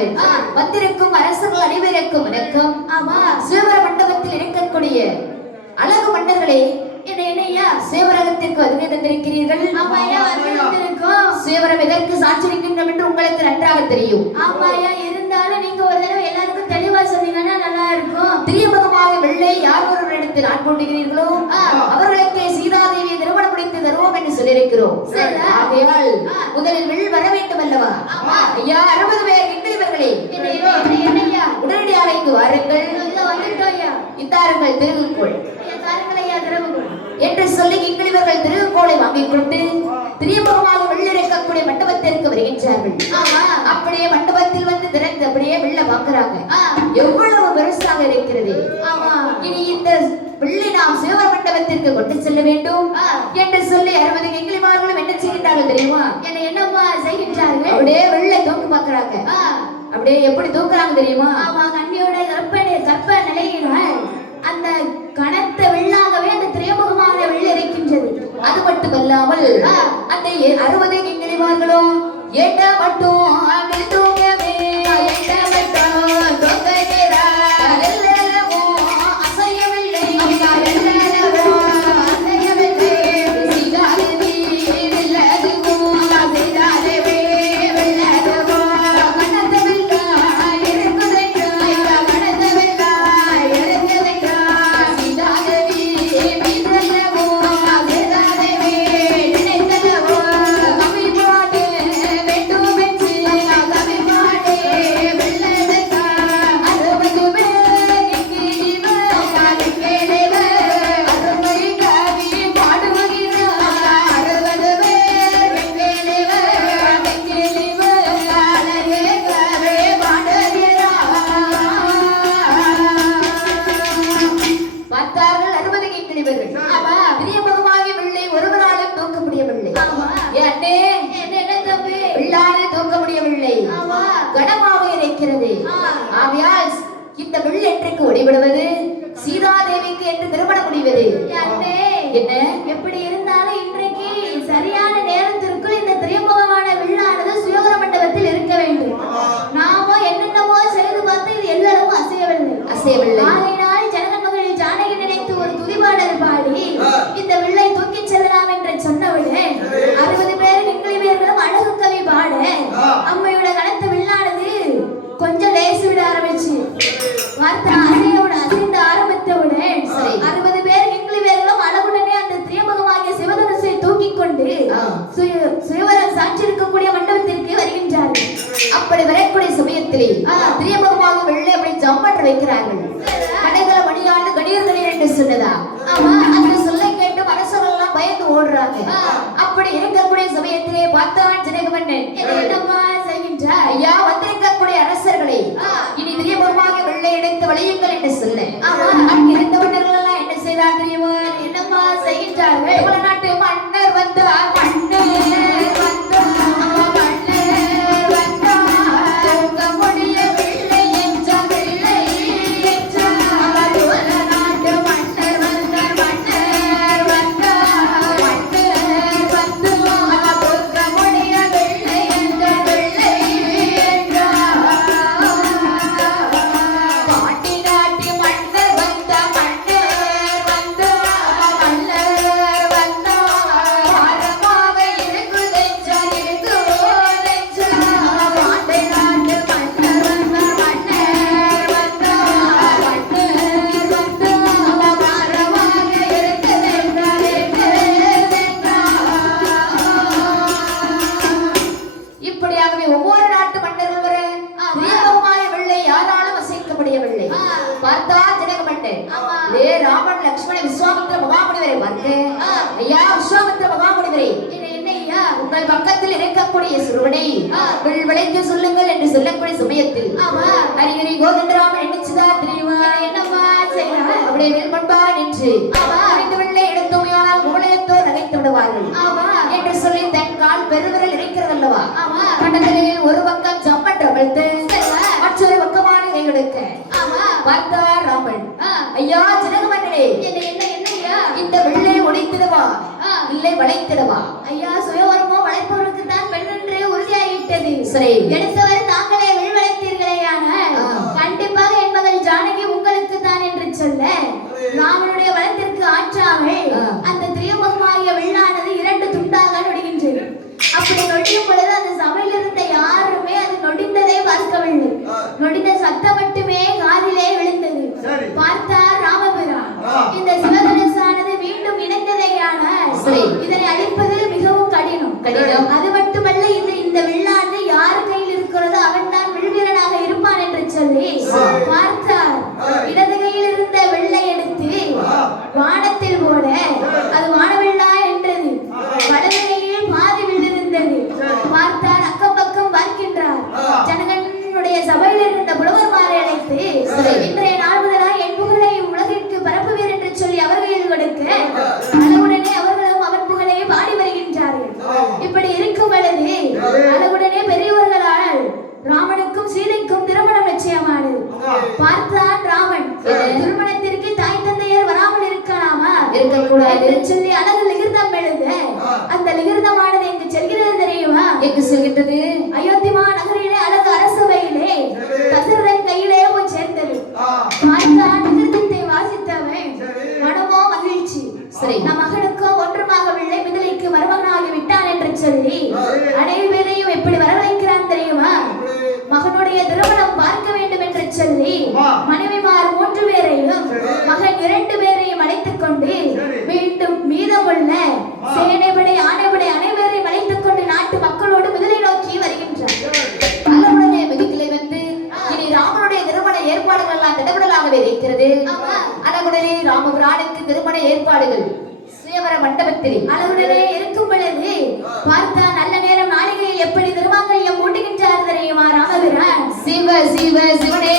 ஆண்டவன் வந்திருக்கும் அரசர்கள் அனைவருக்கும் வணக்கம். ஆமா, சிவர மண்டபத்தில் இருக்கக்கூடிய அழகு மன்னர்களே, என்னையா சிவரகத்திற்கு வருகை தந்திருக்கிறீர்கள். ஆமாயா, வந்திருக்கோம். சிவரம் எதற்கு சாட்சியிருக்கின்றோம் என்று உங்களுக்கு நன்றாக தெரியும். ஆமாயா, இருந்தாலும் நீங்க ஒரு தடவை எல்லாருக்கும் தெளிவா சொன்னீங்கன்னா நல்லா இருக்கும். திரியமுகமாக வெள்ளை யார் ஒருவரிடத்தில் ஆட்கொண்டுகிறீர்களோ அவர்களுக்கு சீதாதேவியை திருமணம் முடித்து தருவோம் என்று சொல்லியிருக்கிறோம். ஆகையால் முதலில் வெள் வர வேண்டும் அல்லவா? ஐயா, 60 பேர் இந்தியவர்களே, என்னையா உடனடியாக இங்கு வாருங்கள். இத்தாருங்கள் திருவுக்கோள் என்று சொல்லி இங்கிலிவர்கள் திருவுக்கோளை வாங்கிக் கொண்டு திரியமுகமாக வெள்ளிருக்கக்கூடிய மண்டபத்திற்கு வருகின்றார்கள். அப்படியே மண்டபத்தில் வந்து திறந்து அப்படியே வெள்ள பார்க்கிறாங்க. எவ்வளவு பெருசாக இருக்கிறது. இனி இந்த வெள்ளி நாம் சிவ மண்டபத்திற்கு கொண்டு செல்ல வேண்டும் என்று சொல்லி 60 எங்கிலிமார்களும் என்ன செய்கின்றார்கள் தெரியுமா? என்னம்மா செய்கின்றார்கள்? அப்படியே வெள்ள தூக்கி பார்க்கிறாங்க. அப்படியே எப்படி தூக்குறாங்க தெரியுமா? கண்ணியோட கற்ப நிலையினால் அந்த கனத்த வெள்ளாகவே அந்த திரைமுகமான வெள்ளி இருக்கின்றது. அது மட்டுமல்லாமல் அந்த 60 கிங்கிலிமார்களும் ஏட்ட மட்டும் ஒடிவிடுவது சீதாதேவிக்கு என்று திருமணம் முடிவது. என்ன எப்படி இருந்தாலும் இன்றைக்கு சரியான நேரத்திற்குள் இந்த திரியமுகமான விழானது சுயோகர மண்டபத்தில் இருக்க வேண்டும். நாமோ என்னென்னமோ செய்து பார்த்து இது எல்லாரும் அசையவில்லை. ஆகையினால் ஜனகன் மகள் ஜானகி நினைத்து ஒரு துதிபாடல் பாடி இந்த வில்லை தூக்கி செல்லலாம் என்று சொன்னவுடன் 60 பேர் எங்களை பேர்களும் அழகு கவி பாட அம்மையோட கனத்த வில்லானது கொஞ்சம் லேசு விட ஆரம்பிச்சு வார்த்தை அசைந்து ஆரம்பித்தவுடன் 60 பேர் எங்களை பேர்களும் அழகுடனே அந்த திரியமுகமாகிய சிவதனுசை தூக்கி கொண்டு சுயவரம் சாட்சியிருக்கக்கூடிய மண்டபத்திற்கு வருகின்றார்கள். அப்படி வரக்கூடிய சமயத்திலே திரியமுகமாக வெள்ளை அப்படி ஜம்பன்று வைக்கிறார்கள். கடைகளை மணியாண்டு கணீர் என்று சொன்னதா? அந்த சொல்லை கேட்டு அரசர்கள் எல்லாம் பயந்து ஓடுறாங்க. அப்படி இருக்கக்கூடிய சமயத்திலே பார்த்தான் ஜனகமன்னன் என்னம்மா செய்கின்றார்? ஐயா, வந்திருக்கக்கூடிய அரசர்களை இனி திரியமுகமாக வெள்ளை எடுத்து வளையுங்கள் என்று சொல்ல அங்கு இருந்த மன்னர்கள் எல்லாம் என்ன செய்தார் தெரியுமா? என்னம்மா செய்கின்றார்கள்? நாட்டு மன்னர் வந்தார். உங்கள் பக்கத்தில் இருக்கக்கூடிய சிறுவனை விளைக்க சொல்லுங்கள் என்று சொல்லக்கூடிய சமயத்தில் ஹரிஹரி கோவிந்தராமன் என்னச்சுதா தெரியுமா? என்னம்மா செய்யறாங்க? அப்படியே வேல்பண்பா நின்று வெள்ளை எடுத்தோமையானால் முகலையத்தோர் நகைத்து விடுவார்கள் என்று சொல்லி தன் கால் பெருவிரல் இருக்கிறது அல்லவா? கண்டங்களில் ஒரு பக்கம் ஜம்மன் அமிழ்த்து மற்றொரு பக்கமான கை கொடுக்க பார்த்தார் ராமன். ஐயா ஜனகமன்னனே, இந்த வெள்ளை உடைத்திடவா இல்லை வளைத்திடவா? ஐயா, சுயவரமோ வளைப்பவருக்கு தான் பெண் என்று உறுதியாகிவிட்டது. சரி, எடுத்தவரை தாங்களே வெள் வளைத்தீர்கள். இந்த சிவதனுசானது மீண்டும் இணைந்ததையானால் இதனை அழிப்பது மிகவும் கடினம். அது மட்டுமல்ல, இந்த வில்லாண்டு யார் கையில் இருக்கிறதோ அவன் தான் வில்வீரனாக இருப்பான் என்று சொல்லி பார்த்தார். இடது கையில் இருந்த வில்லை எடுத்து வானத்தில் போட அது வானவில்லா என்றது. வலது கையில் பாதி வில் இருந்தது. பார்த்தார், அக்கம் பக்கம் பார்க்கின்றார். ஜனகனுடைய சபையில் இருந்த புலவர்மாரை அழைத்து, இன்றைய நாள் முதலாக என் புகழை உலகிற்கு பரப்புவீர் என்று சொல்லி அவர்களில் கொடுக்க அளவுடனே அவர்களும் அவன் புகழை பாடி வருகின்றார்கள். இப்படி இருக்கும் பொழுது அளவுடனே பெரியவர்களால் ராமனுக்கும் சீதைக்கும் திருமணம் நிச்சயமானது. பார்த்தான் ராமன், திருமணத்திற்கு தாய் தந்தையர் வராமல் இருக்கலாமா, இருக்கக்கூடாது சொல்லி அழகு லிகிர்தம் எழுத அந்த லிகிர்தமானது எங்கு செல்கிறது தெரியுமா? எங்கு செல்கின்றது? அயோத்தி மாநகரிலே அழகு அரசவையிலே தசரதன் கையிலே போய் சேர்ந்தது. பார்த்தான், லிகிர்தத்தை வாசித்தவன் மனமோ மகிழ்ச்சி. நம் மகனுக்கோ ஒன்றுமாகவில்லை, மிதிலைக்கு மருமகனாகி விட்டான் என்று சொல்லி அனைவரையும் எப்படி வரவைக்கிறான் தெரியுமா? மகனுடைய திருமணம் பார்க்க வேண்டும் என்று சொல்லி மனைவிமார் 3 பேரையும் மகன் 2 பேரையும் அழைத்துக் கொண்டு மீண்டும் மீதமுள்ள சேனைப்படை ஆணைப்படை அனைவரையும் அழைத்துக் கொண்டு நாட்டு மக்களோடு மிதிலை நோக்கி வருகின்றார். அளவுடனே மிதிலை வந்து இனி ராமனுடைய திருமண ஏற்பாடுகள் எல்லாம் திட்டமிடலாகவே இருக்கிறது. அளவுடனே ராமபிரானுக்கு திருமண ஏற்பாடுகள் சுயவர மண்டபத்தில் அளவுடனே இருக்கும் பொழுது பார்த்தா நல்ல நேரம் நாளிகையில் எப்படி திருமாங்கல்யம் மூட்டுகின்றார் தெரியுமா ராமபிரான்? சிவ சிவ சிவனே